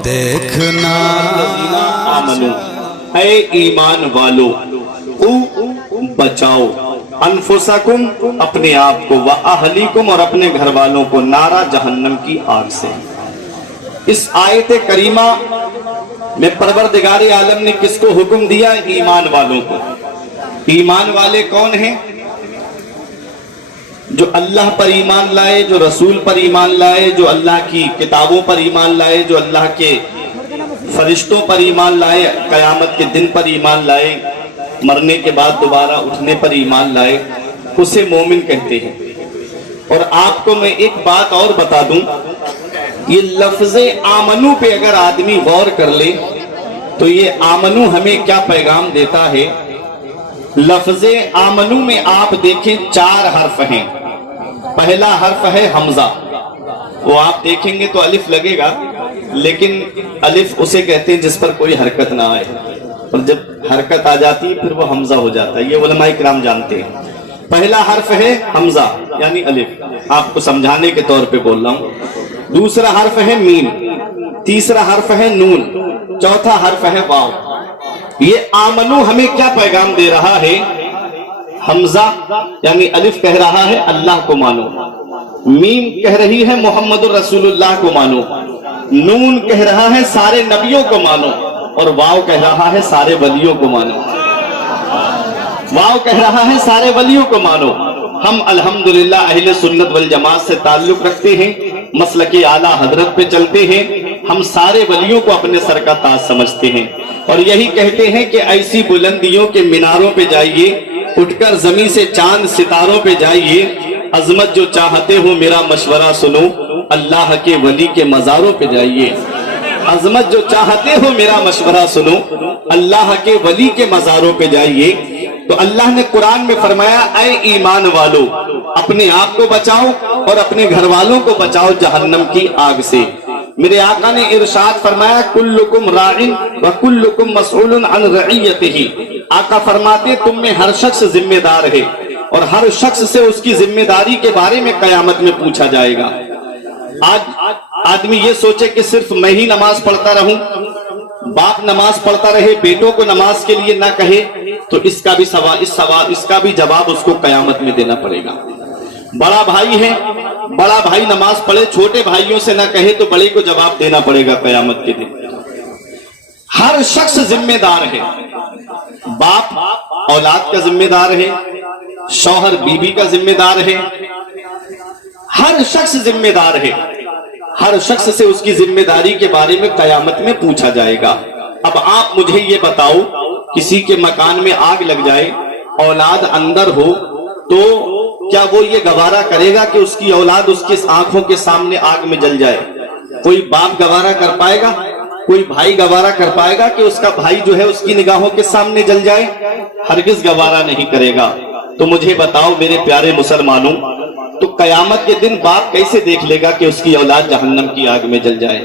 देखना ऐ ईमान वालो बचाओ अनफुसकुम अपने आप को व अहलीकुम और अपने घर वालों को नारा जहन्नम की आग से। इस आयत करीमा में परवरदिगार आलम ने किसको हुक्म दिया? ईमान वालों को। ईमान वाले कौन हैं? जो अल्लाह पर ईमान लाए, जो रसूल पर ईमान लाए, जो अल्लाह की किताबों पर ईमान लाए, जो अल्लाह के फरिश्तों पर ईमान लाए, कयामत के दिन पर ईमान लाए, मरने के बाद दोबारा उठने पर ईमान लाए, उसे मोमिन कहते हैं। और आपको मैं एक बात और बता दूं, ये लफ्ज़े आमनू पे अगर आदमी गौर कर ले तो ये आमनू हमें क्या पैगाम देता है। लफ्ज़े आमनू में आप देखें 4 हर्फ हैं। पहला हर्फ है हमजा, वो आप देखेंगे तो अलिफ लगेगा, लेकिन अलिफ उसे कहते हैं जिस पर कोई हरकत ना आए, और जब हरकत आ जाती है फिर वो हमजा हो जाता है। ये उलमाए किराम जानते हैं। पहला हर्फ है हमजा यानी अलिफ, आपको समझाने के तौर पे बोल रहा हूं। दूसरा हर्फ है मीम, तीसरा हर्फ है नून, चौथा हर्फ है वाव। ये आमनू हमें क्या पैगाम दे रहा है? हमजा यानी अलिफ कह रहा है अल्लाह को मानो, मीम कह रही है मोहम्मद रसूलुल्लाह को मानो, नून कह रहा है सारे नबियों को मानो, और वाव कह रहा है सारे वलियों को मानो। वाव कह रहा है सारे वलियों को मानो। हम अल्हम्दुलिल्लाह अहले सुन्नत वल जमात से ताल्लुक रखते हैं, मसलके आला हजरत पे चलते हैं। हम सारे वलियों को अपने सर का ताज समझते हैं और यही कहते हैं कि ऐसी बुलंदियों के मीनारों पे जाइए, उठकर जमीन से चांद सितारों पे जाइए, अजमत जो चाहते हो मेरा मशवरा सुनो, अल्लाह के वली के मज़ारों पे जाइए। अजमत जो चाहते हो मेरा मशवरा सुनो, अल्लाह के वली के मज़ारों पे जाइए। तो अल्लाह ने कुरान में फरमाया, ऐ ईमान वालो अपने आप को बचाओ और अपने घर वालों को बचाओ जहन्नम की आग से। मेरे आका ने इरशाद फरमाया, कुल्लुकुम राइन व कुल्लुकुम मसऊलुन अन रइयतिही। आका फरमाते तुम में हर शख्स जिम्मेदार है और हर शख्स से उसकी जिम्मेदारी के बारे में कयामत में पूछा जाएगा। आज आदमी ये सोचे कि सिर्फ मैं ही नमाज पढ़ता रहूं, बाप नमाज पढ़ता रहे, बेटों को नमाज के लिए ना कहे, तो इसका भी जवाब उसको कयामत में देना पड़ेगा। बड़ा भाई है, बड़ा भाई नमाज पढ़े, छोटे भाइयों से ना कहे तो बड़े को जवाब देना पड़ेगा कयामत के दिन। हर शख्स जिम्मेदार है। बाप औलाद का जिम्मेदार है, शौहर बीवी का जिम्मेदार है, हर शख्स जिम्मेदार है। हर शख्स से उसकी जिम्मेदारी के बारे में कयामत में पूछा जाएगा। अब आप मुझे ये बताओ, किसी के मकान में आग लग जाए, औलाद अंदर हो, तो क्या वो ये गवारा करेगा कि उसकी औलाद उसकी आंखों के सामने आग में जल जाए? कोई बाप गवारा कर पाएगा? कोई भाई गवारा कर पाएगा कि उसका भाई जो है उसकी निगाहों के सामने जल जाए? हरगिज गवारा नहीं करेगा। तो मुझे बताओ मेरे प्यारे मुसलमानों, तो कयामत के दिन बाप कैसे देख लेगा कि उसकी औलाद जहन्नम की आग में जल जाए?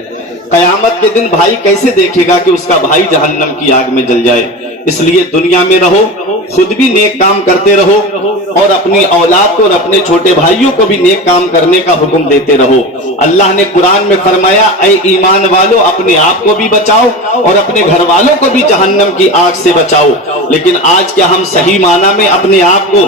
कयामत के दिन भाई कैसे देखेगा कि उसका भाई जहन्नम की आग में जल जाए? इसलिए दुनिया में रहो, खुद भी नेक काम करते रहो और अपनी औलाद को और अपने छोटे भाइयों को भी नेक काम करने का हुक्म देते रहो। अल्लाह ने कुरान में फरमाया, ऐ ईमान वालों अपने आप को भी बचाओ और अपने घर वालों को भी जहन्नम की आग से बचाओ। लेकिन आज क्या हम सही माना में अपने आप को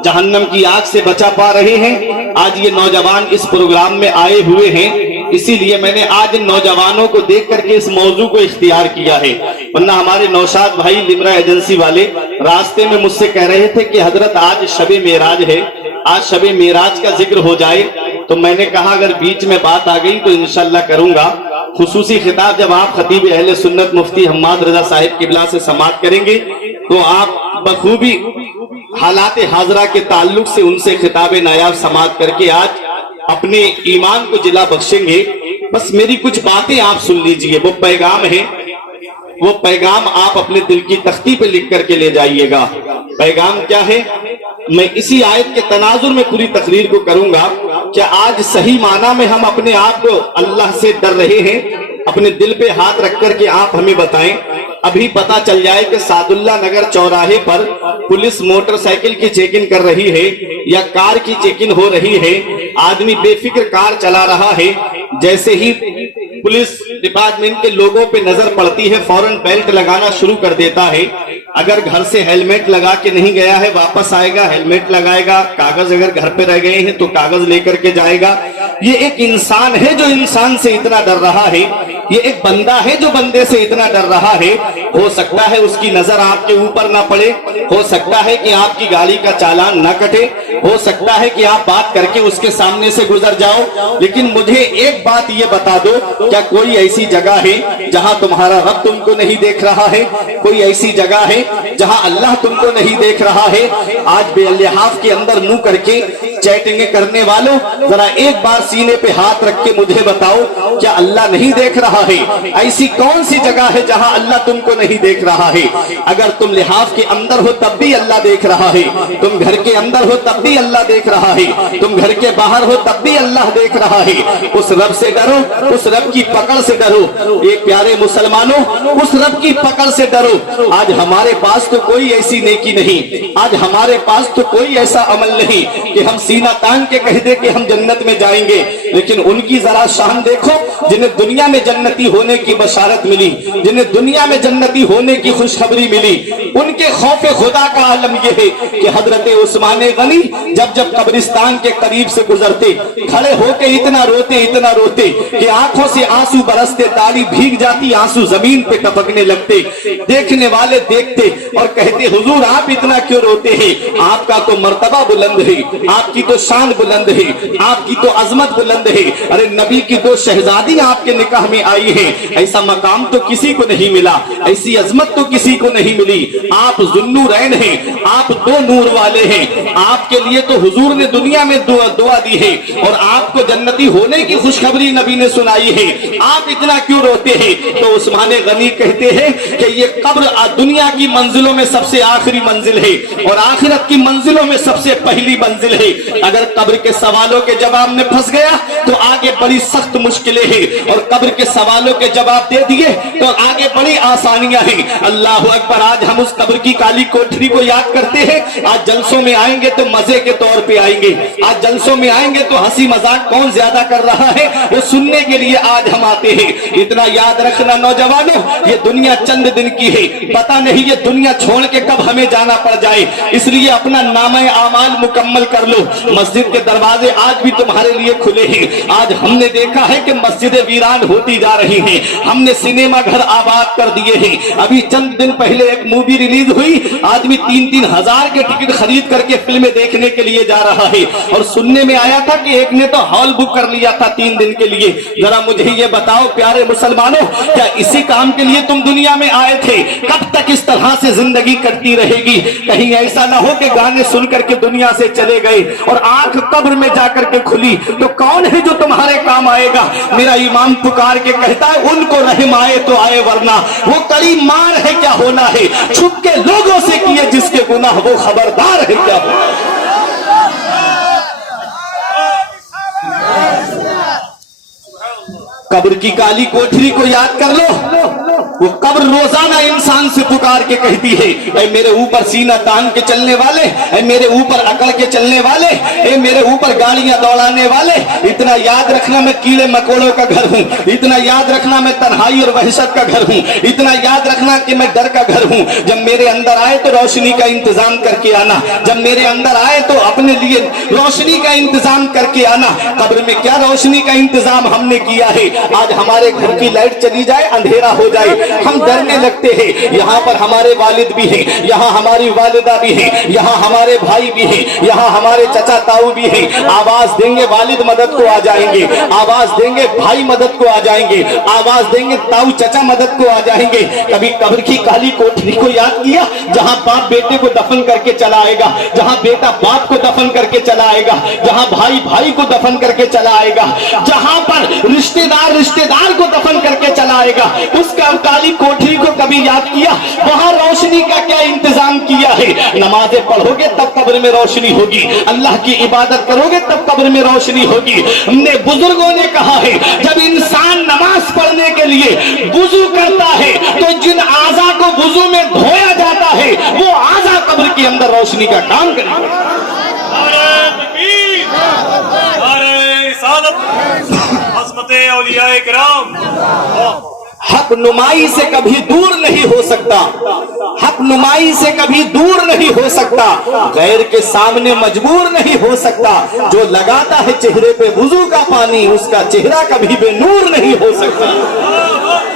जहन्नम की आग से बचा पा रहे हैं? आज ये नौजवान इस प्रोग्राम में आए हुए हैं, इसीलिए मैंने आज इन नौजवानों को देख करके इस मौजू को इख्तियार किया है। वरना हमारे नौशाद भाई लिमरा एजेंसी वाले रास्ते में मुझसे कह रहे थे कि हजरत आज शबे मेराज है, आज शबे मेराज का जिक्र हो जाए। तो मैंने कहा अगर बीच में बात आ गई तो इंशाल्लाह करूंगा। खुसूसी खिताब जब आप खतीब अहले सुन्नत मुफ्ती हम्माद रजा साहिब किबला से समाअत करेंगे तो आप बखूबी हालात हाजरा के ताल्लुक से उनसे खिताब नायाब समाअत करके आज अपने ईमान को जिला बख्शेंगे। बस मेरी कुछ बातें आप सुन लीजिए, वो पैगाम है, वो पैगाम आप अपने दिल की तख्ती पे लिख करके ले जाइएगा। पैगाम क्या है? मैं इसी आयत के तनाजुर में पूरी तकरीर को करूंगा। क्या आज सही माना में हम अपने आप को अल्लाह से डर रहे हैं? अपने दिल पे हाथ रख करके आप हमें बताएं। अभी पता चल जाए कि सादुल्ला नगर चौराहे पर पुलिस मोटरसाइकिल की चेकिंग कर रही है या कार की चेकिंग हो रही है, आदमी बेफिक्र कार चला रहा है, जैसे ही पुलिस डिपार्टमेंट के लोगों पे नजर पड़ती है फौरन बेल्ट लगाना शुरू कर देता है। अगर घर से हेलमेट लगा के नहीं गया है, वापस आएगा हेलमेट लगाएगा, कागज अगर घर पे रह गए हैं तो कागज लेकर के जाएगा। ये एक इंसान है जो इंसान से इतना डर रहा है, ये एक बंदा है जो बंदे से इतना डर रहा है। हो सकता है उसकी नजर आपके ऊपर ना पड़े, हो सकता है कि आपकी गाड़ी का चालान ना कटे, हो सकता है कि आप बात करके उसके सामने से गुजर जाओ। लेकिन मुझे एक बात ये बता दो, क्या कोई ऐसी जगह है जहां तुम्हारा रब तुमको नहीं देख रहा है? कोई ऐसी जगह है जहां अल्लाह तुमको नहीं देख रहा है? आज बेलिहाफ के अंदर मुंह करके चैटिंग करने वालों, जरा एक बार सीने पे हाथ रख के मुझे बताओ, क्या अल्लाह नहीं देख रहा है? ऐसी कौन सी जगह है जहां अल्लाह तुमको नहीं देख रहा है? अगर तुम लिहाफ के अंदर हो तब भी अल्लाह देख रहा है, तुम घर के अंदर हो तब भी अल्लाह देख रहा है, तुम घर के बाहर हो तब भी अल्लाह देख रहा है। उस रब से डरो, उस रब की पकड़ से डरो। ये प्यारे मुसलमानों, उस रब की पकड़ से डरो। आज हमारे पास तो कोई ऐसी नेकी नहीं, आज हमारे पास तो कोई ऐसा अमल नहीं कि हम सीना तान के कह दे कि हम जन्नत में जाएंगे। लेकिन उनकी जरा शान देखो, जिन्हें दुनिया में जन्नती होने की बशारत मिली, जिन्हें दुनिया में जन्नती होने की खुशखबरी मिली, उनके खौफे खुदा का आलम यह है कि हजरत उस्मान गनी जब जब कब्रिस्तान के करीब से गुजरते, खड़े होके इतना रोते कि आंखों से आंसू बरसते, ताली भीग जाती, आंसू जमीन पे टपकने लगते। देखने वाले देखते और कहते, हुजूर आप इतना क्यों रोते हैं? आपका तो मर्तबा बुलंद है, आपकी तो शान बुलंद है, आपकी तो अजमत बुलंद है। अरे नबी की दो शहजादी आपके निकाह में आई है, ऐसा मकाम तो किसी को नहीं मिला, ऐसी अजमत तो किसी को नहीं मिली। आप जुन्नूरैन हैं, आप दो नूर वाले हैं। आपके लिए तो हुजूर ने दुनिया में दुआ दी है और आपको जन्नती होने की खुशखबरी नबी ने सुनाई है। आप इतना क्यों रोते हैं? तो उस्मान गनी कहते हैं कि ये कब्र दुनिया की मंजिलों में सबसे आखिरी मंजिल है और आखिरत की मंजिलों में सबसे पहली मंजिल है। अगर कब्र के सवालों के जवाब में फंस गया तो आगे बड़ी सख्त मुश्किलें हैं, और कब्र के सवालों के जवाब दे दिए तो आगे बड़ी आसानियां हैं। अल्लाह अकबर। आज हम उस कब्र की काली कोठरी को याद करते हैं। आज जलसों में आएंगे तो मजे के तौर पे आएंगे, आज जलसों में आएंगे तो हंसी मजाक कौन ज्यादा कर रहा है वो सुनने के लिए आज हम आते हैं। इतना याद रखना नौजवानों, ये दुनिया चंद दिन की है, पता नहीं ये दुनिया छोड़ के कब हमें जाना पड़ जाए, इसलिए अपना नामे आमाल मुकम्मल कर लो। मस्जिद के दरवाजे आज भी तुम्हारे लिए खुले हैं। आज हमने देखा है कि मस्जिदें वीरान होती जा रही हैं, हमने सिनेमा घर आबाद कर दिए हैं। अभी चंद दिन पहले एक मूवी रिलीज हुई, आदमी 3-3 हजार के टिकट खरीद करके फिल्में देखने के लिए जा रहा है, और सुनने में आया था कि एक ने तो हॉल बुक कर लिया था 3 दिन के लिए। जरा मुझे ये बताओ प्यारे मुसलमानों, क्या इसी काम के लिए तुम दुनिया में आए थे? कब तक इस तरह से जिंदगी कटती रहेगी? कहीं ऐसा ना हो कि गाने सुन करके दुनिया से चले गए और आंख कब्र में जाकर के खुली तो कौन है जो तुम्हारे काम आएगा? मेरा इमाम पुकार के कहता है, उनको रहम आए तो आए, वरना वो कड़ी मार है क्या होना है। छुप के लोगों से किए जिसके गुनाह वो खबरदार है क्या होना है। कब्र की काली कोठरी को याद कर लो, वो कब्र रोजाना इंसान से पुकार के कहती है, ऐ मेरे ऊपर सीना तान के चलने वाले, ऐ मेरे ऊपर अकड़ के चलने वाले, ऐ मेरे ऊपर गाड़ियां दौड़ाने वाले, इतना याद रखना मैं कीड़े मकोड़ों का घर हूँ, इतना याद रखना मैं तन्हाई और वहशत का घर हूँ, इतना याद रखना कि मैं डर का घर हूँ। जब मेरे अंदर आए तो रोशनी का इंतजाम करके आना, जब मेरे अंदर आए तो अपने लिए रोशनी का इंतजाम करके आना। कब्र में क्या रोशनी का इंतजाम हमने किया है? आज हमारे घर की लाइट चली जाए, अंधेरा हो जाए, हम डरने लगते हैं। यहाँ पर हमारे वालिद भी हैं, यहाँ हमारी वालिदा भी हैं, यहाँ हमारे भाई भी हैं, यहाँ हमारे चचा ताऊ भी हैं। आवाज देंगे वालिद मदद को आ जाएंगे, आवाज देंगे भाई मदद को आ जाएंगे, आवाज देंगे ताऊ चचा मदद को आ जाएंगे। कभी कब्र की काली कोठरी को याद किया, जहाँ बाप बेटे को दफन करके चला आएगा, जहाँ बेटा बाप को दफन करके चला आएगा, जहाँ भाई भाई को दफन करके चला आएगा, जहाँ पर रिश्तेदार रिश्तेदार को दफन करके चला आएगा। उसका काली कोठरी को कभी याद किया, वहां रोशनी का क्या इंतजाम किया है? नमाजें पढ़ोगे तब कब्र में रोशनी होगी, अल्लाह की इबादत करोगे तब कब्र में रोशनी होगी। हमने बुजुर्गों ने कहा है, जब इंसान नमाज पढ़ने के लिए वुजू करता है तो जिन आज़ा को वुजू में धोया जाता है वो आज़ा कब्र के अंदर रोशनी का काम करेगा। औलिया किराम। हक नुमाई से कभी दूर नहीं हो सकता, हक नुमाई से कभी दूर नहीं हो सकता, गैर के सामने मजबूर नहीं हो सकता। जो लगाता है चेहरे पे वुजू का पानी, उसका चेहरा कभी बेनूर नहीं हो सकता।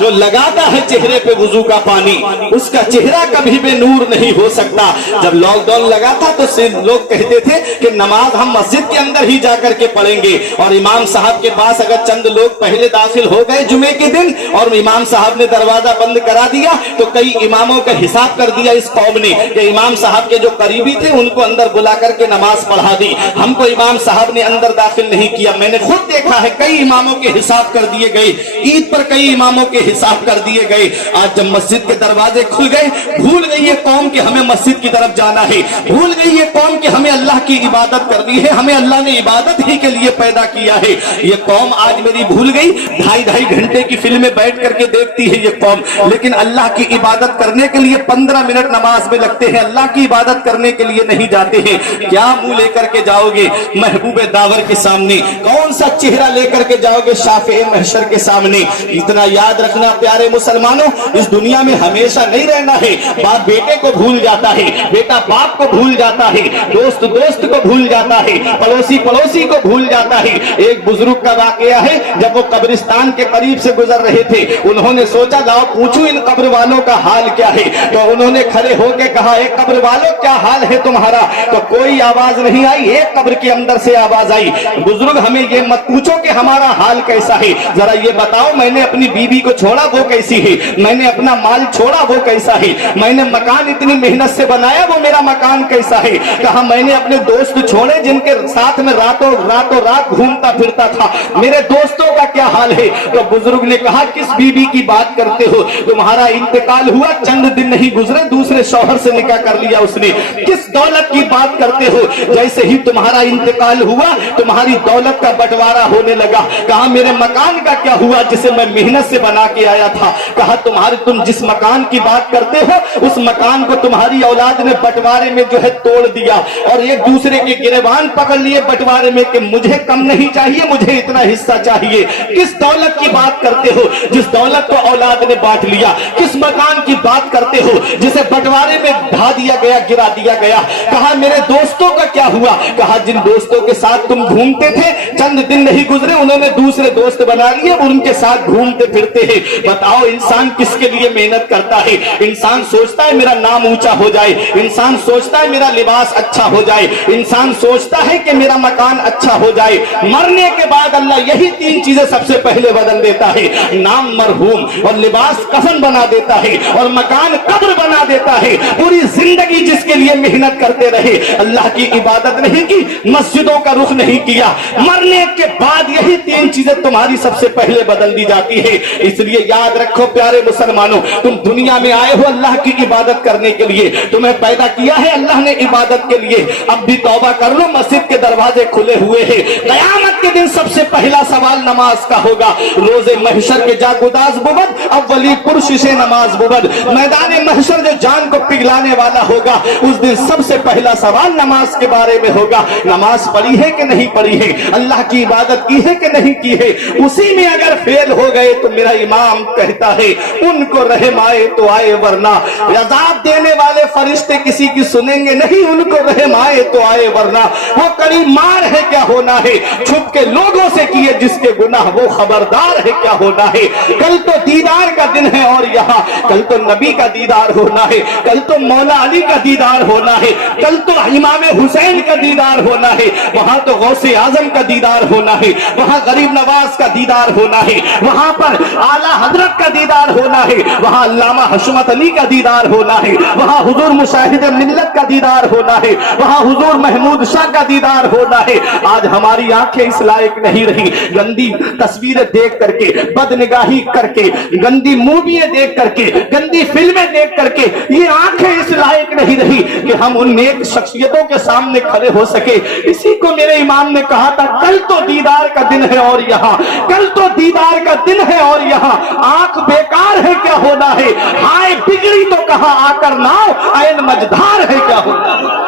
जो लगाता है चेहरे पे वुजू का पानी, उसका चेहरा कभी बेनूर नहीं हो सकता। जब लॉकडाउन लगा था तो लोग कहते थे कि नमाज हम मस्जिद के अंदर ही जाकर के पढ़ेंगे, और इमाम साहब के पास अगर चंद लोग पहले दाखिल हो गए जुमे के दिन और इमाम साहब ने दरवाजा बंद करा दिया तो कई इमामों का हिसाब कर दिया इस कौम ने कि इमाम साहब के जो करीबी थे उनको अंदर बुला करके नमाज पढ़ा दी, हमको इमाम साहब ने अंदर दाखिल नहीं किया। मैंने खुद देखा है कई इमामों के हिसाब कर दिए गए, ईद पर कई इमामों के हिसाब कर दिए गए। आज जब मस्जिद के दरवाजे खुल गए, भूल गई ये कौम कि हमें मस्जिद की तरफ जाना है, भूल गई ये कौम कि हमें अल्लाह की इबादत करनी है, हमें अल्लाह ने इबादत ही के लिए पैदा किया है। ये कौम आज मेरी भूल गई, ढाई ढाई घंटे की फिल्में बैठ करके देखती है ये कौम, लेकिन अल्लाह की इबादत करने के लिए 15 मिनट नमाज में लगते हैं, अल्लाह की इबादत करने के लिए नहीं जाते हैं। क्या मुंह लेकर के जाओगे महबूबे दावर के सामने, कौन सा चेहरा लेकर के जाओगे शाफ़े महशर के सामने। इतना याद रखना प्यारे मुसलमानों, इस दुनिया में हमेशा नहीं रहना है। बाप बेटे को भूल जाता है, बेटा बाप को भूल जाता है, दोस्त दोस्त को भूल जाता है, पड़ोसी पड़ोसी को भूल जाता है। एक बुजुर्ग का वाकया है, जब वो कब्रिस्तान के करीब से गुजर रहे थे, उन्होंने सोचा लाओ पूछूं इन कब्र वालों का हाल क्या है। तो उन्होंने खड़े होकर कहा, एक कब्र वालों क्या हाल है तुम्हारा। तो कोई आवाज नहीं आई, एक कब्र के अंदर से आवाज आई, बुजुर्ग हमें ये मत पूछो कि हमारा हाल कैसा है, जरा ये बताओ मैंने अपनी बीवी को छोड़ा वो कैसी है, मैंने अपना माल छोड़ा वो कैसा है, मैंने मकान इतनी मेहनत से बनाया वो मेरा मकान कैसा है। कहा मैंने अपने दोस्त छोड़े जिनके साथ में रातों रात घूमता फिरता था, मेरे दोस्तों का क्या हाल है। तो बुजुर्ग ने कहा किस बीवी की बात करते हो, तुम्हारा इंतकाल हुआ चंद दिन नहीं गुजरे दूसरे शौहर से निकाह कर लिया उसने। किस दौलत की बात करते हो, जैसे ही तुम्हारा इंतकाल हुआ तुम्हारी दौलत का बंटवारा होने लगा। कहा मेरे मकान का क्या हुआ जिसे मैं मेहनत से बना के आया था। कहा तुम जिस मकान की बात करते हो उस मकान को तुम्हारी औलाद ने बंटवारे में जो है तोड़ दिया और एक दूसरे के गिरबान पकड़ लिए बंटवारे में कि मुझे कम नहीं चाहिए, मुझे इतना हिस्सा चाहिए। किस दौलत की बात करते हो जिस दौलत को औलाद ने बांट लिया। किस मकान की बात करते हो जिसे बंटवारे में ढा दिया गया, गिरा दिया गया। कहा मेरे दोस्तों का क्या हुआ। कहा जिन दोस्तों के साथ तुम घूमते थे चंद दिन नहीं गुजरे उन्होंने दूसरे दोस्त बना लिए और उनके साथ घूमते फिरते हैं। बताओ इंसान किसके लिए मेहनत करता है। इंसान सोचता है मेरा नाम ऊंचा हो जाए, इंसान सोचता है मेरा लिबास अच्छा हो जाए, इंसान सोचता है कि मेरा मकान अच्छा हो जाए। मरने के बाद अल्लाह यही तीन चीजें सबसे पहले बदल देता है, नाम मरहूम और लिबास कफन बना देता है और मकान कब्र बना देता है। पूरी जिंदगी जिसके लिए मेहनत करते रहे, अल्लाह की इबादत नहीं की, मस्जिदों का रुख नहीं किया, मरने के बाद यही तीन चीजें तुम्हारी सबसे पहले बदल दी जाती है। इसलिए याद रखो प्यारे मुसलमानों, तुम दुनिया में आए हो अल्लाह की इबादत करने के लिए, तुम्हें पैदा किया है अल्लाह ने इबादत के लिए। अब भी तौबा कर लो, मस्जिद के दरवाजे खुले हुए हैं। क़यामत के दिन सबसे पहला सवाल नमाज का होगा। रोजे महशर के जागुदाज बुबद अव्वली पुरशिशे नमाज बुबद, मैदान महशर जो जान को पिघलाने वाला होगा उस दिन सबसे पहला सवाल नमाज के बारे में होगा। नमाज पढ़ी है कि नहीं पढ़ी है, अल्लाह की इबादत की है कि नहीं की है। उसी में अगर फेल हो गए तो मेरा इमाम कहता है उनको रहम आए तो आए वरना, अज़ाब देने वाले फरिश्ते किसी की सुनेंगे नहीं, उनको रहम आए तो आए वरना। वो करीब मार है क्या होना है, छुप के लोगों से किए जिसके गुनाह वो खबरदार है क्या होना है। कल तो दीदार का दिन है और यहाँ कल तो नबी का दीदार होना है, कल तो मौला अली का दीदार होना है, कल तो इमाम हुसैन का दीदार होना है, वहां तो गौसे आजम का दीदार होना है, वहां गरीब नवाज का दीदार होना है, वहां पर आला हजरत का दीदार होना है, वहां अल्लामा हशमत अली का दीदार होना है, वहां हुजूर मुशाहिद मिल्लत का दीदार होना है, वहां हुजूर महमूद शाह का दीदार होना है। आज हमारी आंखें इस लायक नहीं रही, गंदी तस्वीरें देख करके, बदनिगाही करके, गंदी मूवियां देख करके, गंदी फिल्में देख करके ये आंखें इस लायक नहीं रही कि हम उन नेक शख्सियतों के सामने खड़े हो सके। इसी को मेरे इमाम ने कहा था कल तो दीदार का दिन है और यहाँ, कल तो दीदार का दिन है और यहाँ आंख बेकार है क्या होना है। हाय बिगड़ी तो कहा आकर नाव, ऐन मझधार है क्या होना है।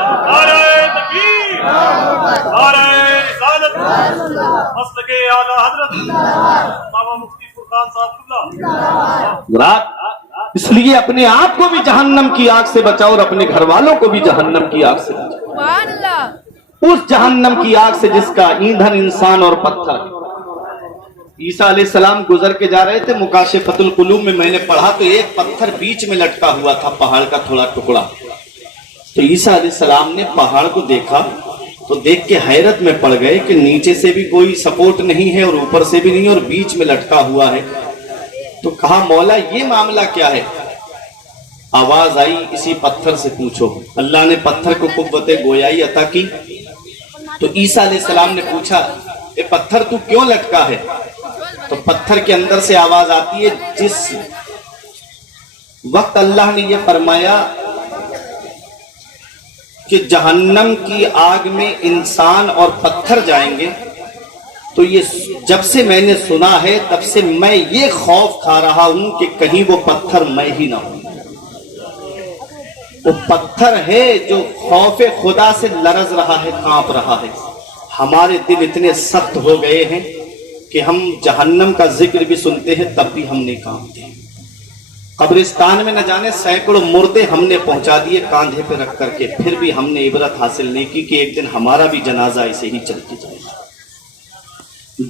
حضرت مسلک اعلی حضرت علامہ مفتی فرقان صاحب رات اس لیے اپنے آپ کو بھی جہنم کی آگ سے بچاؤ اور اپنے گھر والوں کو بھی جہنم کی آگ سے بچاؤ، سبحان اللہ۔ اس جہنم کی آگ سے جس کا ایندھن انسان اور پتھر ہے۔ عیسیٰ علیہ السلام گزر کے جا رہے تھے، مکاشفۃ القلوب میں میں نے پڑھا تو ایک پتھر بیچ میں لٹکا ہوا تھا، پہاڑ کا تھوڑا ٹکڑا۔ تو عیسیٰ علیہ السلام نے پہاڑ کو دیکھا تو دیکھ کے حیرت میں پڑ گئے کہ نیچے سے بھی کوئی سپورٹ نہیں ہے اور اوپر سے بھی نہیں اور بیچ میں لٹکا ہوا ہے۔ تو کہا مولا یہ معاملہ کیا ہے؟ آواز آئی اسی پتھر سے پوچھو۔ اللہ نے پتھر کو قوت گویائی عطا کی۔ تو عیسیٰ علیہ السلام نے پوچھا اے پتھر تو کیوں لٹکا ہے؟ تو پتھر کے اندر سے آواز آتی ہے جس وقت اللہ نے یہ فرمایا کہ جہنم کی آگ میں انسان اور پتھر جائیں گے، تو یہ جب سے میں نے سنا ہے تب سے میں یہ خوف کھا رہا ہوں کہ کہیں وہ پتھر میں ہی نہ ہوں۔ وہ پتھر ہے جو خوف خدا سے لرز رہا ہے، کانپ رہا ہے۔ ہمارے دل اتنے سخت ہو گئے ہیں کہ ہم جہنم کا ذکر بھی سنتے ہیں تب بھی ہم نہیں کانپتے۔ قبرستان میں نہ جانے سینکڑوں مردے ہم نے پہنچا دیے کاندھے پہ رکھ کر کے، پھر بھی ہم نے عبرت حاصل نہیں کی کہ ایک دن ہمارا بھی جنازہ ایسے ہی چل کے جائے گا۔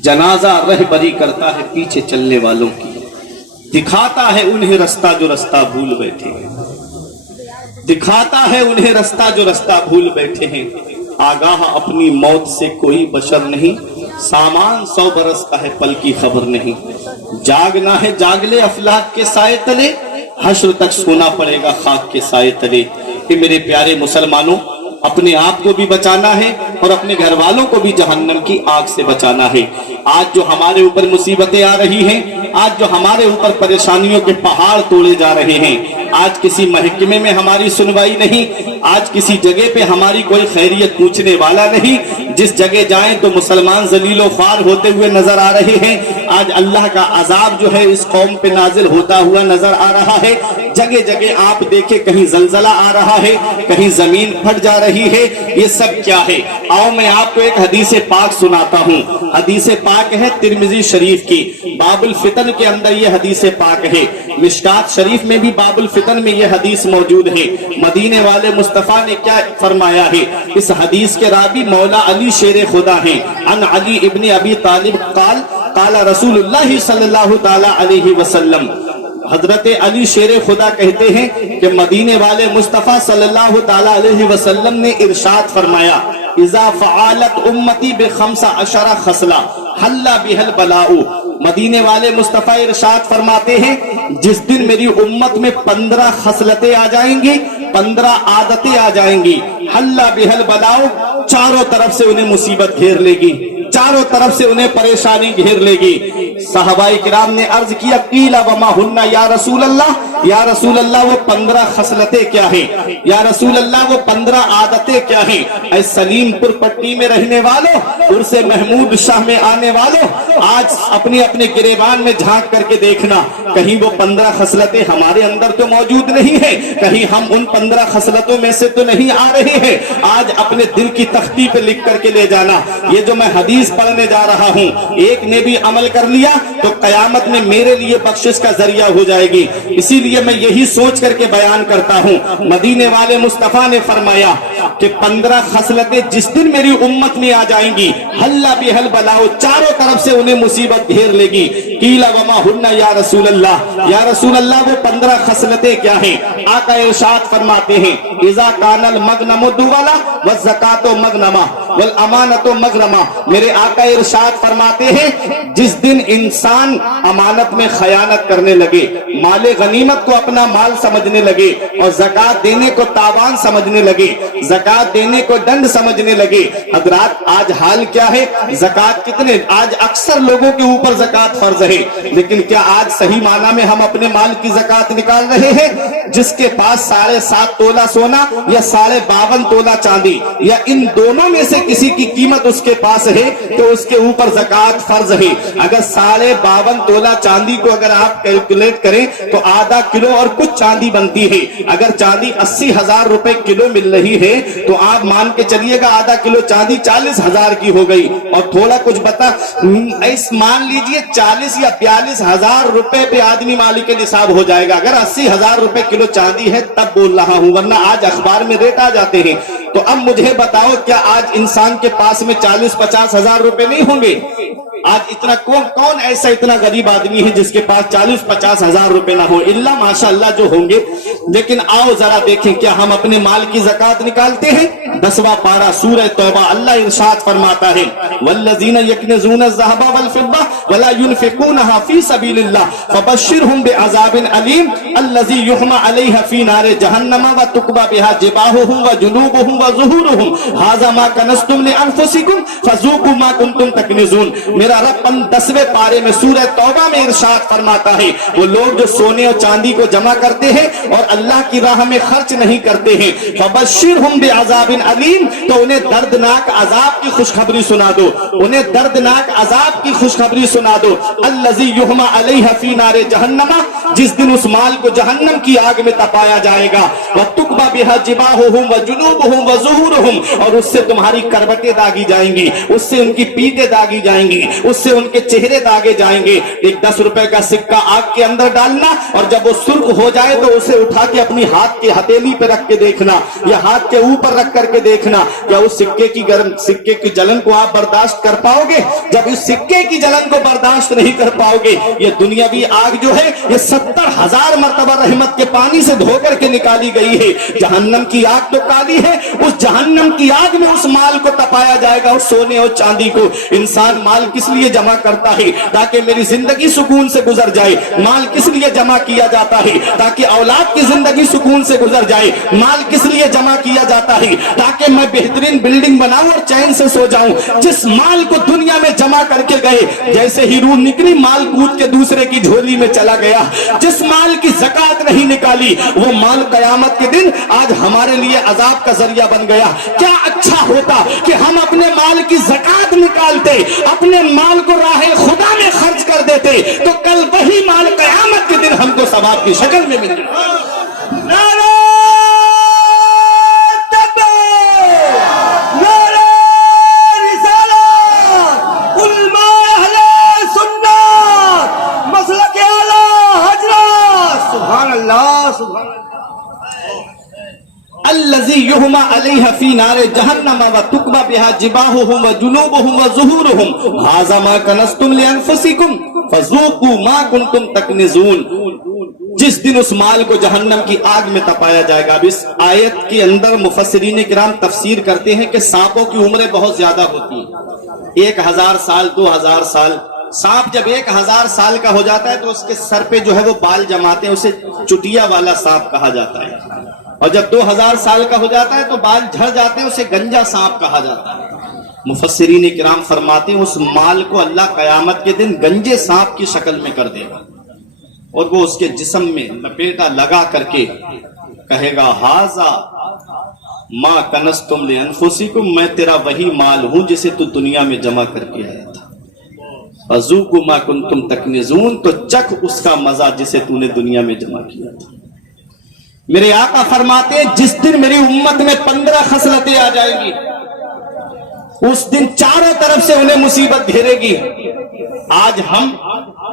جنازہ رہبری کرتا ہے پیچھے چلنے والوں کی، دکھاتا ہے انہیں رستہ جو رستہ بھول بیٹھے ہیں، دکھاتا ہے انہیں رستہ جو رستہ بھول بیٹھے ہیں۔ آگاہ اپنی موت سے کوئی بشر نہیں، سامان 100 برس کا ہے پل کی خبر نہیں۔ جاگنا ہے جاگ لے افلاک کے سائے تلے، حشر تک سونا پڑے گا خاک کے سائے تلے۔ کہ میرے پیارے مسلمانوں، اپنے آپ کو بھی بچانا ہے اور اپنے گھر والوں کو بھی جہنم کی آگ سے بچانا ہے۔ آج جو ہمارے اوپر مصیبتیں آ رہی ہیں، آج جو ہمارے اوپر پریشانیوں کے پہاڑ توڑے جا رہے ہیں، آج کسی محکمے میں ہماری سنوائی نہیں، آج کسی جگہ پہ ہماری کوئی خیریت پوچھنے والا نہیں، جس جگہ جائیں تو مسلمان ذلیل و خوار ہوتے ہوئے نظر آ رہے ہیں۔ آج اللہ کا عذاب جو ہے اس قوم پہ نازل ہوتا ہوا نظر آ رہا ہے۔ جگہ جگہ آپ دیکھیں کہیں زلزلہ آ رہا ہے، کہیں زمین پھٹ جا رہی ہے۔ یہ سب کیا ہے؟ آؤ میں آپ کو ایک حدیث پاک سناتا ہوں۔ حدیث پاک ہے ترمذی شریف کی، باب الفتن کے اندر یہ حدیث پاک ہے۔ مشکات شریف میں بھی باب الفتن میں یہ حدیث موجود ہے۔ مدینے والے مصطفیٰ نے کیا فرمایا ہے؟ اس حدیث کے راوی مولا علی شیر خدا ہیں۔ عن علی ابن ابی طالب قال قال رسول اللہ صلی اللہ تعالی علیہ وسلم، حضرت علی شیر خدا کہتے ہیں کہ مدینے والے مصطفیٰ صلی اللہ تعالی علیہ وسلم نے ارشاد فرمایا اذا فعالت امتی ب15 خصلہ حل بها البلاء۔ مدینے والے مصطفیٰ ارشاد فرماتے ہیں جس دن میری امت میں 15 خصلتیں آ جائیں گی، 15 عادتیں آ جائیں گی، حل بها البلاء، چاروں طرف سے انہیں مصیبت گھیر لے گی، چاروں طرف سے انہیں پریشانی گھیر لے گی۔ صحابہ کرام نے عرض کیا قیل وما ہن یا رسول اللہ، یا رسول اللہ وہ 15 خصلتیں کیا ہیں؟ یا رسول اللہ وہ 15 عادتیں کیا ہیں؟ اے سلیم پور پٹی میں رہنے والوں، عرس محمود شاہ میں آنے والوں، آج اپنے اپنے گریبان میں جھانک کر کے دیکھنا، کہیں وہ 15 خصلتیں ہمارے اندر تو موجود نہیں ہے، کہیں ہم ان 15 خصلتوں میں سے تو نہیں آ رہے ہیں۔ آج اپنے دل کی تختی پہ لکھ کر کے لے جانا، یہ جو میں حدیث پڑھنے جا رہا ہوں، ایک نے بھی عمل کر لیا تو قیامت میں میرے لیے بخشش کا ذریعہ ہو جائے گی۔ اسی لیے میں یہی سوچ کر کے بیان کرتا ہوں، مدینے والے مصطفیٰ نے فرمایا کہ 15 خصلتیں جس دن میری امت میں آ جائیں گی، حل بها البلاء، چاروں طرف سے انہیں مصیبت گھیر لے گی۔ قیل وما ہن یا رسول اللہ، یا رسول اللہ وہ 15 خصلتیں کیا ہیں؟ آقا ارشاد فرماتے ہیں اذا کان المغنم دولا والزکات مغنما والامانت مغرما۔ میرے آقا ارشاد فرماتے ہیں جس دن انسان امانت میں خیانت کرنے لگے، مال غنیمت کو اپنا مال سمجھنے لگے اور زکات دینے کو تاوان سمجھنے لگے، زکات دینے کو ڈنڈ سمجھنے لگے۔ حضرات آج حال کیا ہے؟ زکات کتنے، آج اکثر لوگوں کے اوپر زکات فرض ہے، لیکن کیا آج صحیح معنی میں ہم اپنے مال کی زکات نکال رہے ہیں؟ جس کے پاس 7.5 تولہ سونا یا 52.5 تولہ چاندی یا ان دونوں میں سے کسی کی قیمت اس کے پاس ہے تو اس کے اوپر زکات فرض ہے۔ اگر 52 तोला चांदी को अगर आप कैलकुलेट करें तो आधा किलो और कुछ चांदी बनती है। अगर चांदी 80,000 रुपए किलो मिल रही है तो आप मान के चलिएगा आधा किलो चांदी 40,000 की हो गई। और थोड़ा कुछ बता इस मान लीजिए 40 या 42,000 रुपए पे आदमी मालिक निसाब हो जाएगा। अगर 80,000 रुपए किलो चांदी है तब बोल रहा हूं, वरना आज अखबार में रेट आ जाते हैं। तो अब मुझे बताओ, क्या आज इंसान के पास में 40-50 हजार रुपए नहीं होंगे? आज इतना कौन ऐसा इतना गरीब आदमी है जिसके पास 40-50 हजार रुपए ना हो? इल्ला माशाअल्लाह जो होंगे। लेकिन आओ जरा देखें, क्या हम अपने माल की ज़कात निकालते हैं? 10वां पारा सूरह तौबा, अल्लाह इरशाद फरमाता है, वल्लज़ीना यकनज़ूना ज़हबा वल फिद्दा वला युनफ़िक़ूनहा फ़ी सबीलिल्लाह फ़बश्शिरहुम बिअज़ाबिन अलीम अल्लज़ी युहमा अलैहा फ़ी नारे जहन्नम व तुक़बा बिहा जिबाहुहुम व जुनूबुहुम व ज़ुहूरुहुम हाज़ा मा कनज़्तुम लिअन्फ़ुसिकुम फ़ज़ूक़ू मा कुन्तुम तकनिज़ून। मेरा रब 10वें पारे में सूरह तौबा में इरशाद फरमाता है, वो लोग जो सोने और चांदी को जमा करते हैं और अल्लाह की राह में खर्च नहीं करते हैं, फ़बश्शिरहुम बिअज़ाबिन अलीम, तो उन्हें दर्दनाक अजाब की खुशखबरी सुना दो, उन्हें दर्दनाक अजाब की खुशखबरी सुना दो। अल्लज़ी युहमा अलैहा फ़ी नारे जहन्नमा, जिस दिन उस माल को जहन्नम की आग में तपाया जाएगा। व तुक़बा बिहा जिबाहुहुम व जुनूबुहुम व ज़ुहूरुहुम, और उससे तुम्हारी करवटें दागी जाएंगी, उससे उनकी पीठें दागी जाएंगी, उससे उनके चेहरे दागे जाएंगे। एक 10 रुपए का सिक्का आग के अंदर डालना और जब वो सुर्ख हो जाए तो उसे उठा के अपनी हाथ की हथेली पे रख के देखना या हाथ के ऊपर रख करके देखना, क्या उस सिक्के की जलन को आप बर्दाश्त कर पाओगे? जब इस सिक्के की जलन को बर्दाश्त नहीं कर पाओगे, ये दुनियावी आग जो है ये 70,000 मर्तबा रहमत के पानी से धो करके निकाली गई है। जहन्नम की आग तो काली है, उस जहन्नम की आग में उस माल को तपाया जाएगा, उस सोने और चांदी को। इंसान माल किस लिए जमा करता है? ताकि मेरी जिंदगी सुकून से गुजर जाए। माल किस लिए जमा किया जाता है? ताकि औलाद की जिंदगी सुकून से गुजर जाए। माल किस लिए जमा किया जाता है? ताकि मैं बेहतरीन बिल्डिंग बनाऊं और चैन से सो जाऊं। जिस माल को दुनिया में जमा करके गए, जैसे ही रूह निकली माल कूद के दूसरे की झोली में चला गया। जिस माल की ज़कात नहीं निकाली, वो माल कयामत के दिन आज हमारे लिए अजाब का जरिया बन गया। क्या अच्छा होता कि हम अपने माल की ज़कात निकालते, अपने माल को राहे खुदा में खर्च कर देते, तो कल वही माल कयामत के दिन हमको सवाब की शक्ल में मिलता। अल्लज़ी युहमा अलैहा फ़ी नारे जहन्नम व तुक़बा बिहा जिबाहुहुम व जुनूबुहुम व ज़ुहूरुहुम हाज़ा मा कनज़्तुम लिअन्फ़ुसिकुम फ़ज़ूक़ू मा कुन्तुम तकनिज़ून। जिस दिन उस माल को जहन्नम की आग में तपाया जाएगा। अब इस आयत के अंदर मुफस्सिरीन किराम तफसीर करते हैं कि सांपों की उम्रें बहुत ज्यादा होती हैं, 1000 साल 2000 साल। सांप जब 1000 साल का हो जाता है तो उसके सर पे जो है वो बाल जमाते हैं, उसे चुटिया वाला सांप कहा जाता है। और जब 2000 साल का हो जाता है तो बाल झड़ जाते हैं, उसे गंजा सांप कहा जाता है। मुफस्सिरीन किराम फरमाते हैं उस माल को अल्लाह कयामत के दिन गंजे सांप की शक्ल में कर देगा और वो उसके जिस्म में लपेटा लगा करके कहेगा, हाजा मा कनज़्तुम लिअन्फ़ुसिकुम, मैं तेरा वही माल हूं जिसे तू दुनिया में जमा करके आया था। फ़ज़ूक़ू मा कुन्तुम तकनिज़ून, तो चख उसका मजा जिसे तूने दुनिया में जमा किया था। मेरे आका फरमाते हैं जिस दिन मेरी उम्मत में 15 खसलतें आ जाएंगी, उस दिन चारों तरफ से उन्हें मुसीबत घेरेगी। आज हम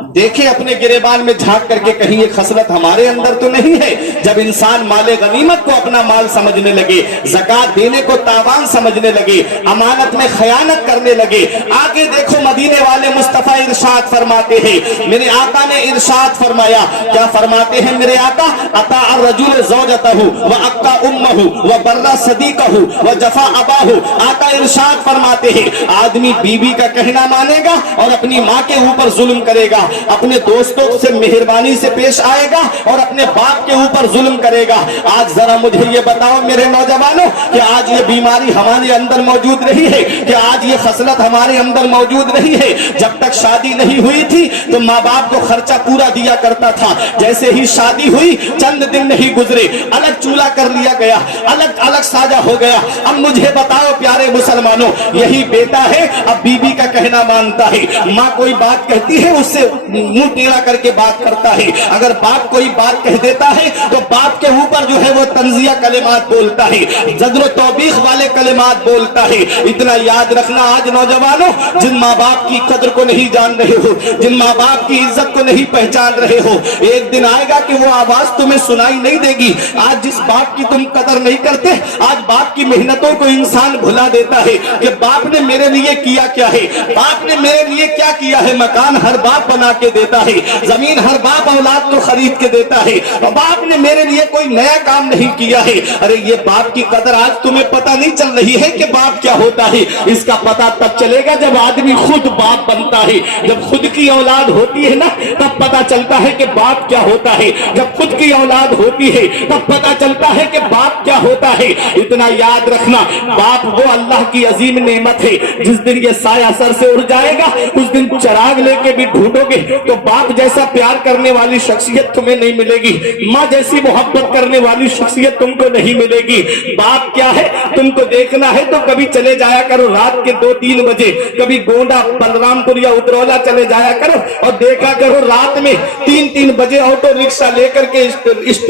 देखें अपने गिरेबान में झांक करके, कहीं ये खसलत हमारे अंदर तो नहीं है। जब इंसान माले गनीमत को अपना माल समझने लगे, ज़कात देने को तावान समझने लगे, अमानत में खयानत करने लगे। आगे देखो मदीने वाले मुस्तफा इरशाद फरमाते हैं, मेरे आका ने इरशाद फरमाया, क्या फरमाते हैं मेरे आका, अता अर्रजुल ज़ौजतहु व अक्का उम्महु व बर्रा सदीकहु व जफा अबाहु। आका इरशाद फरमाते हैं आदमी बीवी का कहना मानेगा और अपनी माँ के ऊपर जुल्म करेगा, अपने दोस्तों से मेहरबानी से पेश आएगा और अपने बाप के ऊपर जुल्म करेगा। आज जरा मुझे ये बताओ मेरे नौजवानों, कि आज ये बीमारी हमारे अंदर मौजूद रही है, कि आज ये खसलत हमारे अंदर मौजूद रही है। जब तक शादी नहीं हुई थी तो माँ बाप को खर्चा पूरा दिया करता था, जैसे ही शादी हुई चंद दिन नहीं गुजरे अलग चूल्हा कर लिया गया, अलग अलग साजा हो गया। अब मुझे बताओ प्यारे मुसलमानों, यही बेटा है अब बीबी का कहना मानता है, माँ कोई बात कहती है उससे मुंह टेढ़ा करके बात करता है। अगर बाप कोई बात कह देता है तो बाप के ऊपर जो है वो तंजिया कलिमात बोलता है, ज़ज्र तौबीख वाले कलिमात बोलता है। इतना याद रखना, आज नौजवानों जिन माँ बाप की कदर को नहीं जान रहे हो, जिन माँ बाप की इज्जत को नहीं पहचान रहे हो, एक दिन आएगा कि वो आवाज तुम्हें सुनाई नहीं देगी। आज जिस बाप की तुम कदर नहीं करते, आज बाप की मेहनतों को इंसान भुला देता है कि बाप ने मेरे लिए किया क्या है, बाप ने मेरे लिए क्या किया है। मकान हर बाप बना के देता है, जमीन हर बाप औलाद को खरीद के देता है, और बाप ने मेरे लिए कोई नया काम नहीं किया है। अरे ये बाप की कदर आज तुम्हें पता नहीं चल रही है कि बाप क्या होता है। इसका पता तब चलेगा जब आदमी खुद बाप बनता है, जब खुद की औलाद होती है ना, तब पता चलता है कि बाप क्या होता है। जब खुद की औलाद होती है तब पता चलता है कि बाप क्या होता है। इतना याद रखना, बाप वो अल्लाह की अजीम नेमत है। जिस दिन ये साया सर से उड़ जाएगा, उस दिन चिराग लेके भी ढूंढोगे तो बाप जैसा प्यार करने वाली शख्सियत तुम्हें नहीं मिलेगी, माँ जैसी मोहब्बत करने वाली शख्सियत तुमको नहीं मिलेगी। बाप क्या है तुमको देखना है तो कभी चले जाया करो रात के 2-3 बजे, कभी गोंडा, बलरामपुर या उतरौला चले जाया करो और देखा करो रात में 3-3 बजे ऑटो रिक्शा लेकर के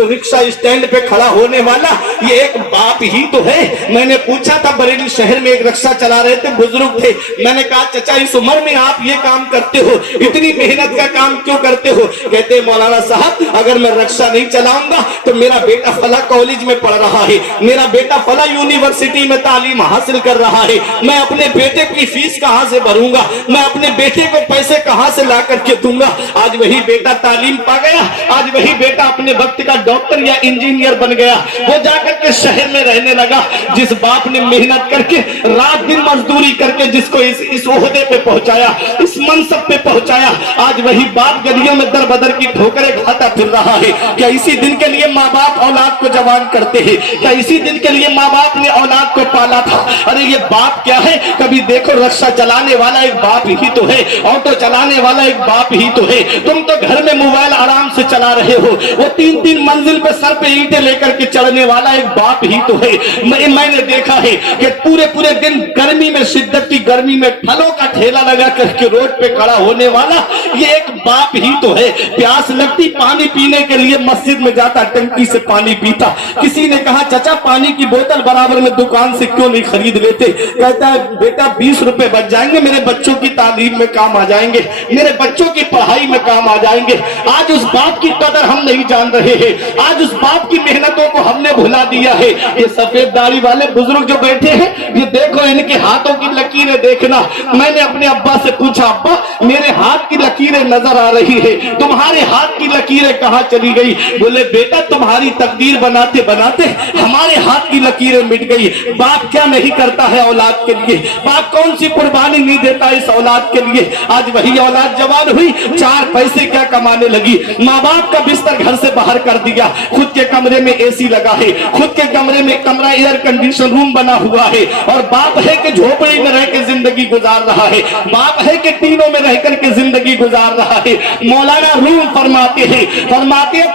रिक्शा स्टैंड पे खड़ा होने वाला ये एक बाप ही तो है। मैंने पूछा था, बरेली शहर में एक रिक्शा चला रहे थे, बुजुर्ग थे। मैंने कहा चाचा इस उम्र में आप ये काम करते हो, इतनी मेहनत का काम क्यों करते हो? कहते मौलाना साहब अगर मैं रिक्शा नहीं चलाऊंगा तो मेरा बेटा फला कॉलेज में पढ़ रहा है, मेरा बेटा फला यूनिवर्सिटी में तालीम हासिल कर रहा है, मैं अपने बेटे की फीस कहां से भरूंगा, मैं अपने बेटे को पैसे कहां से ला करके दूंगा। आज वही बेटा तालीम पा गया, आज वही बेटा अपने वक्त का डॉक्टर या इंजीनियर बन गया, वो जाकर के शहर में रहने लगा। जिस बाप ने मेहनत करके रात दिन मजदूरी करके जिसको इस ओहदे पे पहुंचाया, इस मनसब पे पहुंचाया, आज वही बाप गलियों में दर बदर की ठोकरें खाता फिर रहा है। क्या इसी दिन के लिए माँ बाप औलाद को जवान करते हैं? क्या इसी दिन के लिए माँ बाप ने औलाद को पाला था? अरे ये बाप क्या है? कभी देखो रिक्शा चलाने वाला एक बाप ही तो है, ऑटो चलाने वाला एक बाप ही तो है। तुम तो घर में मोबाइल आराम से चला रहे हो, वो 3-3 मंजिल पे सर पे ईंटें लेकर के चढ़ने वाला एक बाप ही तो है। मैंने देखा है कि पूरे दिन गर्मी में, शिद्दत की गर्मी में फलों का ठेला लगा करके रोड पे खड़ा होने वाला ये एक बाप ही तो है। प्यास लगती पानी पीने के लिए मस्जिद में जाता, टंकी से पानी पीता। किसी ने कहा चाचा पानी की बोतल बराबर में दुकान से क्यों नहीं खरीद लेते? कहता है बेटा 20 रुपए बच जाएंगे, मेरे बच्चों की तालीम में काम आ जाएंगे, मेरे बच्चों की पढ़ाई में काम आ जाएंगे। आज उस बाप की कदर हम नहीं जान रहे हैं, आज उस बाप की मेहनतों को हमने भुला दिया है। ये सफेद दाढ़ी वाले बुजुर्ग जो बैठे हैं, ये देखो इनके हाथों की लकीरें देखना। मैंने अपने अब्बा से पूछा, अब्बा मेरे हाथ की लकीरें नजर आ रही है, तुम्हारे हाथ की लकीरें कहाँ चली गई? बोले बेटा तुम्हारी तकदीर बनाते बनाते हमारे हाथ की लकीरें मिट गई। बाप क्या नहीं करता है औलाद के लिए? बाप कौन सी कुर्बानी नहीं देता इस औलाद के लिए? आज वही औलाद जवान हुई, 4 पैसे क्या कमाने लगी, माँ बाप का बिस्तर घर से बाहर कर दिया, खुद के कमरे में एसी लगा है, खुद के कमरे में कमरा एयर कंडीशन रूम बना हुआ है, और बाप है कि झोपड़ी में रह के जिंदगी गुजार रहा है, बाप है कि टीनों में रह करके जिंदगी गुजार रहा है। मौलाना रूम फरमाते हैं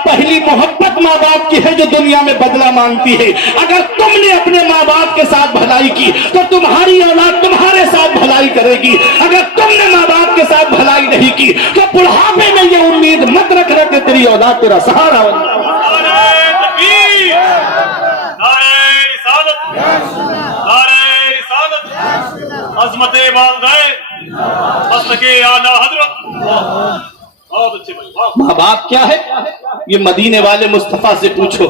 पहली मोहब्बत माँ बाप की है जो दुनिया में बदला मांगती है। अगर तुमने अपने माँ बाप के साथ भलाई की तो तुम्हारी औलाद तुम्हारे साथ भलाई करेगी। अगर तुमने माँ बाप के साथ भलाई नहीं की तो बुढ़ापे में ये उम्मीद मत रखना कि तेरी औलाद तेरा सहारा बन जाएगी। नारे तकबीर, नारे रिसालत, नारे रिसालत, अज़मते वालिदैन, मसलके आला हज़रत। बहुत अच्छे भाई, माँ बाप क्या है ये मदीने वाले मुस्तफा से पूछो।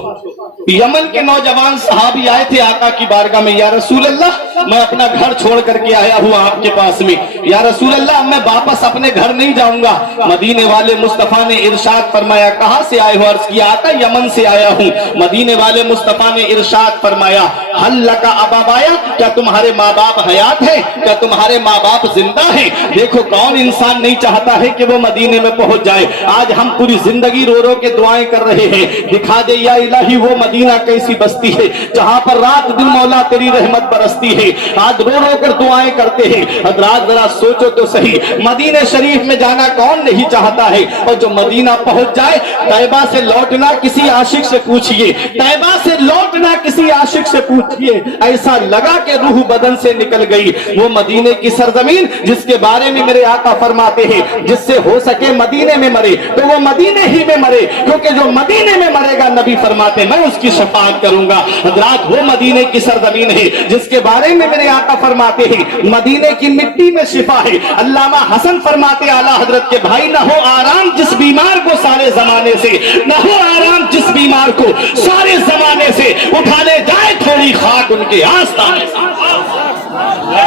यमन के नौजवान सहाबी आए थे आका की बारगाह में, या रसूल अल्लाह मैं अपना घर छोड़ करके आया हूँ आपके पास में, या रसूल अल्लाह मैं वापस अपने घर नहीं जाऊंगा। मदीने वाले मुस्तफा ने इरशाद फरमाया, कहाँ से आए हो? अर्ज किया आका यमन से आया हूँ। मदीने वाले मुस्तफा ने इरशाद फरमाया, हल लका अबाबाया, क्या तुम्हारे माँ बाप हयात है? क्या तुम्हारे माँ बाप जिंदा है? देखो कौन इंसान नहीं चाहता है कि वो मदीने में पहुंच जाए। आज हम पूरी जिंदगी रो रो के दुआएं कर रहे हैं, दिखा दे या इलाही वो मदीना कैसी बस्ती है जहां पर रात दिन मौला तेरी रहमत बरसती है। हाथ रो रो कर दुआएं करते हैं। हजरात जरा सोचो तो सही, मदीने शरीफ में जाना कौन नहीं चाहता है, और जो मदीना पहुंच जाए, तैयबा से लौटना किसी आशिक से पूछिए, तैयबा से लौटना किसी आशिक से पूछिए, ऐसा लगा कि रूह बदन से निकल गई। वो मदीने की सरजमीन जिसके बारे में मेरे आका फरमाते हैं, जिससे हो सके मदीने में मरे तो वो मदीने ही में मरे, क्योंकि जो मदीने में मरेगा नबी फरमाते मैं उसकी शफाअत करूंगा। हजरात वो मदीने की सरजमीन है जिसके बारे में मेरे आका फरमाते हैं मदीने की मिट्टी में शिफा है। अल्लामा हसन फरमाते आला हजरत के भाई, न हो आराम जिस बीमार को सारे जमाने से, न हो आराम जिस बीमार को सारे जमाने से, उठा ले जाए थोड़ी खाक उनके आस्ताने से।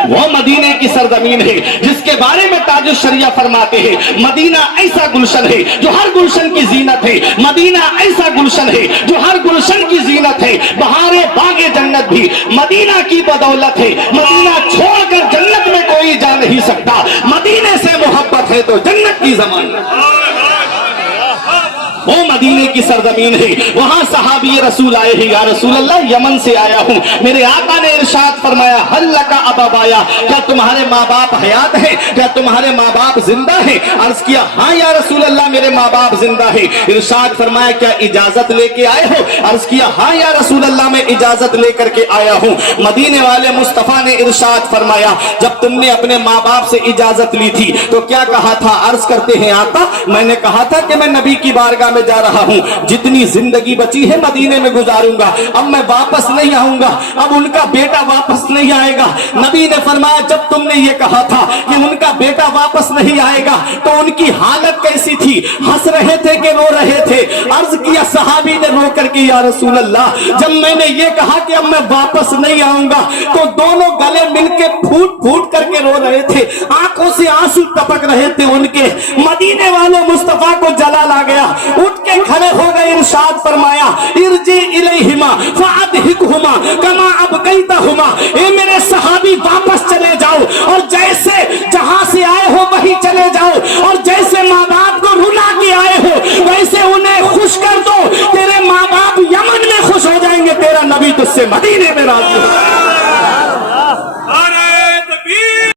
वो मदीने की सरजमीन है जिसके बारे में ताज शरिया फरमाते हैं मदीना ऐसा गुलशन है जो हर गुलशन की जीनत है, मदीना ऐसा गुलशन है जो हर गुलशन की जीनत है, बहारे बागे जन्नत भी मदीना की बदौलत है, मदीना छोड़कर जन्नत में कोई जा नहीं सकता, मदीने से मोहब्बत है तो जन्नत की जमानत। वो मदीने की सरजमीन है, वहां सहाबी रसूल आए हैं, या रसूल अल्लाह यमन से आया हूं। मेरे आका ने इरशाद फरमाया हल्ला का अबाबाया, क्या तुम्हारे माँ बाप हयात है, क्या तुम्हारे माँ बाप जिंदा है? अर्ज किया हाँ या रसूल अल्लाह मेरे माँ बाप जिंदा है। इरशाद फरमाया क्या इजाजत लेके आए हो? अर्ज किया हाँ या रसूल अल्लाह मैं इजाजत लेकर के आया हूं। मदीने वाले मुस्तफा ने इरशाद फरमाया जब तुमने अपने माँ बाप से इजाजत ली थी तो क्या कहा था? अर्ज करते हैं आका मैंने कहा था कि मैं नबी की बारगाह में जा रहा हूं, जितनी जिंदगी बची है मदीने में गुजारूंगा, अब मैं वापस नहीं आऊंगा, अब उनका बेटा वापस नहीं आएगा। नबी ने फरमाया जब तुमने ये कहा था कि उनका बेटा वापस नहीं आएगा तो उनकी हालत कैसी थी? हंस रहे थे कि रो रहे थे? अर्ज किया सहाबी ने रो करके या रसूल अल्लाह जब मैंने ये कहा कि अब मैं वापस नहीं आऊंगा तो दोनों गले मिलके फूट फूट करके रो रहे थे, आंखों से आंसू टपक रहे थे उनके। मदीने वाले मुस्तफा को जलाल आ गया, उठ के खड़े हो गए, इरशाद फरमाया इरजी इलैहिमा फअदहिकहुमा